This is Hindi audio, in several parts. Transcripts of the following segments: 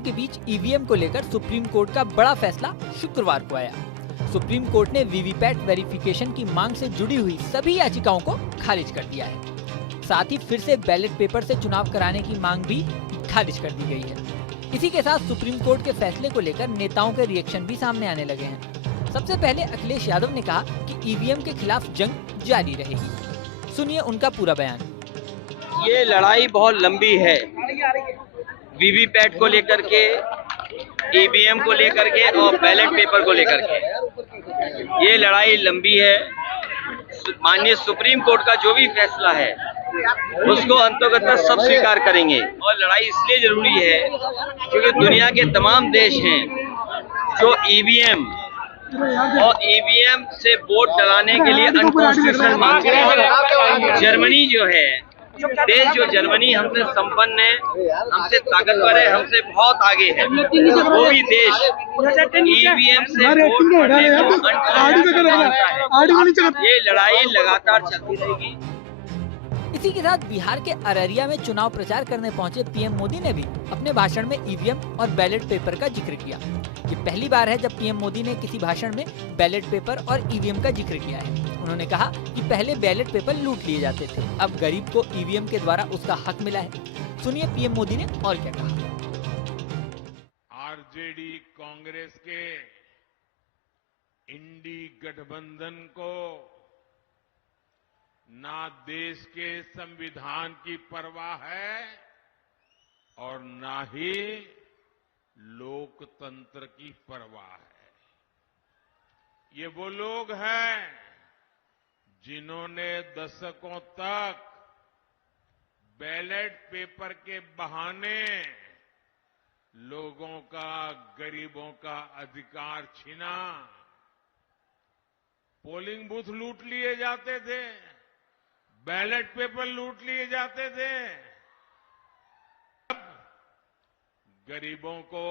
के बीच ईवीएम को लेकर सुप्रीम कोर्ट का बड़ा फैसला शुक्रवार को आया। सुप्रीम कोर्ट ने वीवीपैट वेरिफिकेशन की मांग से जुड़ी हुई सभी याचिकाओं को खारिज कर दिया है। साथ ही फिर से बैलेट पेपर से चुनाव कराने की मांग भी खारिज कर दी गई है। इसी के साथ सुप्रीम कोर्ट के फैसले को लेकर नेताओं के रिएक्शन भी सामने आने लगे हैं। सबसे पहले अखिलेश यादव ने कहा कि ईवीएम के खिलाफ जंग जारी रहेगी। सुनिए उनका पूरा बयान। ये लड़ाई बहुत लंबी है, वीवीपैट को लेकर के, ईवीएम को लेकर के और बैलेट पेपर को लेकर के। ये लड़ाई लंबी है। माननीय सुप्रीम कोर्ट का जो भी फैसला है उसको अंततः सब स्वीकार करेंगे। और लड़ाई इसलिए जरूरी है क्योंकि दुनिया के तमाम देश हैं जो ईवीएम और ईवीएम से वोट डलाने के लिए अनकॉन्स्टिट्यूशनल मांगते हैं। जर्मनी जो है देश, जो जर्मनी हमसे संपन्न है, हमसे ताकतवर है, हमसे बहुत आगे है, वो भी देश ईवीएम से वोट करने को अनकॉन्स्टिट्यूशनल मानता है। ये लड़ाई लगातार चलती रहेगी। इसी के साथ बिहार के अररिया में चुनाव प्रचार करने पहुंचे पीएम मोदी ने भी अपने भाषण में ईवीएम और बैलेट पेपर का जिक्र किया। ये पहली बार है जब पीएम मोदी ने किसी भाषण में बैलेट पेपर और ईवीएम का जिक्र किया है। उन्होंने कहा कि पहले बैलेट पेपर लूट लिए जाते थे, अब गरीब को ईवीएम के द्वारा उसका हक मिला है। सुनिए पीएम मोदी ने और क्या कहा। आरजेडी कांग्रेस के इंडी गठबंधन को ना देश के संविधान की परवाह है और ना ही लोकतंत्र की परवाह है। ये वो लोग हैं जिन्होंने दशकों तक बैलेट पेपर के बहाने लोगों का, गरीबों का अधिकार छीना। पोलिंग बूथ लूट लिए जाते थे, बैलेट पेपर लूट लिए जाते थे। अब गरीबों को,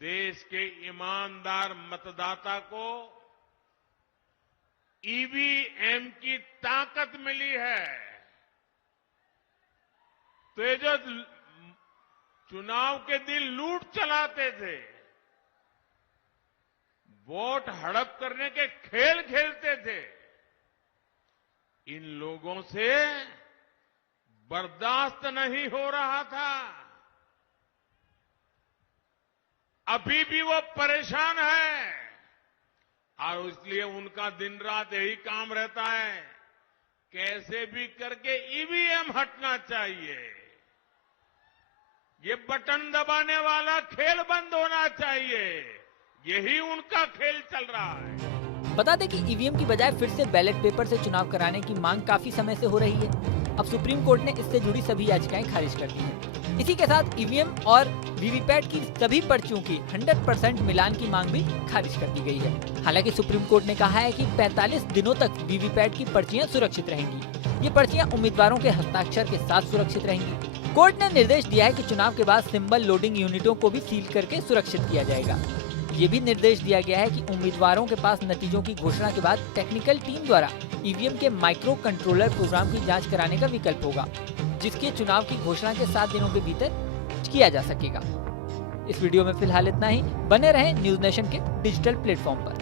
देश के ईमानदार मतदाता को ईवीएम की ताकत मिली है। तो ये जो चुनाव के दिन लूट चलाते थे, वोट हड़प करने के खेल खेलते थे, इन लोगों से बर्दाश्त नहीं हो रहा था। अभी भी वो परेशान है और इसलिए उनका दिन रात यही काम रहता है, कैसे भी करके ईवीएम हटना चाहिए। ये बटन दबाने वाला खेल बंद होना चाहिए। यही उनका खेल चल रहा है। बता दें कि ईवीएम की बजाय फिर से बैलेट पेपर से चुनाव कराने की मांग काफी समय से हो रही है। अब सुप्रीम कोर्ट ने इससे जुड़ी सभी याचिकाएं खारिज कर दी हैं। इसी के साथ ईवीएम और वीवीपैट की सभी पर्चियों की 100% मिलान की मांग भी खारिज कर दी गई है। हालांकि सुप्रीम कोर्ट ने कहा है कि 45 दिनों तक वीवीपैट की पर्चियां सुरक्षित रहेंगी। ये पर्चियां उम्मीदवारों के हस्ताक्षर के साथ सुरक्षित रहेंगी। कोर्ट ने निर्देश दिया है कि चुनाव के बाद सिंबल लोडिंग यूनिटों को भी सील करके सुरक्षित किया जाएगा। ये भी निर्देश दिया गया है कि उम्मीदवारों के पास नतीजों की घोषणा के बाद टेक्निकल टीम द्वारा ईवीएम के माइक्रो कंट्रोलर प्रोग्राम की जांच कराने का विकल्प होगा, जिसके चुनाव की घोषणा के 7 दिनों के भीतर किया जा सकेगा। इस वीडियो में फिलहाल इतना ही। बने रहें न्यूज नेशन के डिजिटल प्लेटफॉर्म पर।